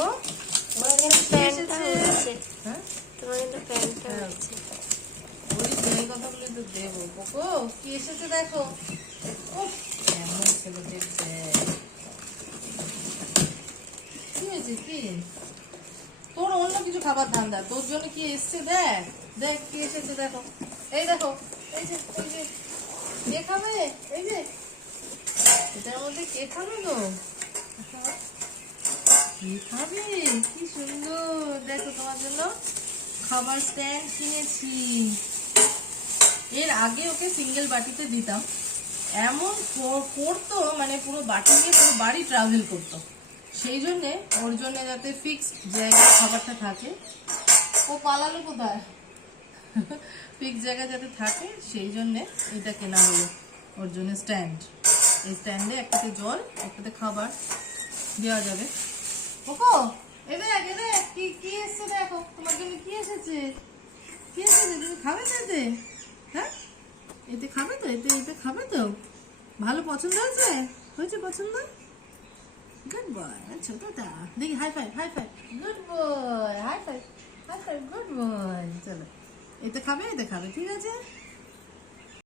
ও তোমার কিন্তু প্যান্টটা হচ্ছে। হ্যাঁ তোমার কিন্তু প্যান্টটা হচ্ছে। ওই সেই কথাগুলো তো দেবো। কোকো কি এসেছে দেখো। উফ, এমন ছেলে দেখছে। কি হয়েছে কি? তোর অন্য কিছু খাবার ধান্দা, তোর জন্য কি এসছে দেখ। দেখ কি এসেছে দেখো। এই দেখো, এই যে কে খাবে? এই যে এটার মধ্যে কে খাবে গো? কি খাবে? কি সুন্দর দেখো, তোমার জন্য খাবার স্ট্যান্ড কিনেছি। এর আগে ওকে সিঙ্গেল বাটিতে দিতাম, এমন করতো মানে পুরো বাটি নিয়ে পুরো বাড়ি ট্রাভেল করতো। সেই জন্যে ওর জন্য যাতে ফিক্সড জায়গায় খাবারটা থাকে। ও পালালো কোথায়? ফিক্স জায়গায় যাতে থাকে সেই জন্যে এটা কেনা হলো ওর জন্য স্ট্যান্ড। এই স্ট্যান্ডে একটাতে জল একটাতে খাবার দেওয়া যাবে। ওকো এ দেখ কি কি এসছে দেখো, তোমার জন্য কি এসেছে। কি এসেছে? তুমি খাবে তো এতে? হ্যাঁ এতে খাবে তো? এতে খাবে তো? ভালো পছন্দ হয়েছে? হয়েছে পছন্দ? গুড বয় ছোটটা। দেখি high five, high five. Good boy, high five, high five, good boy. চলো এতে খাবে, এতে খাবে, ঠিক আছে।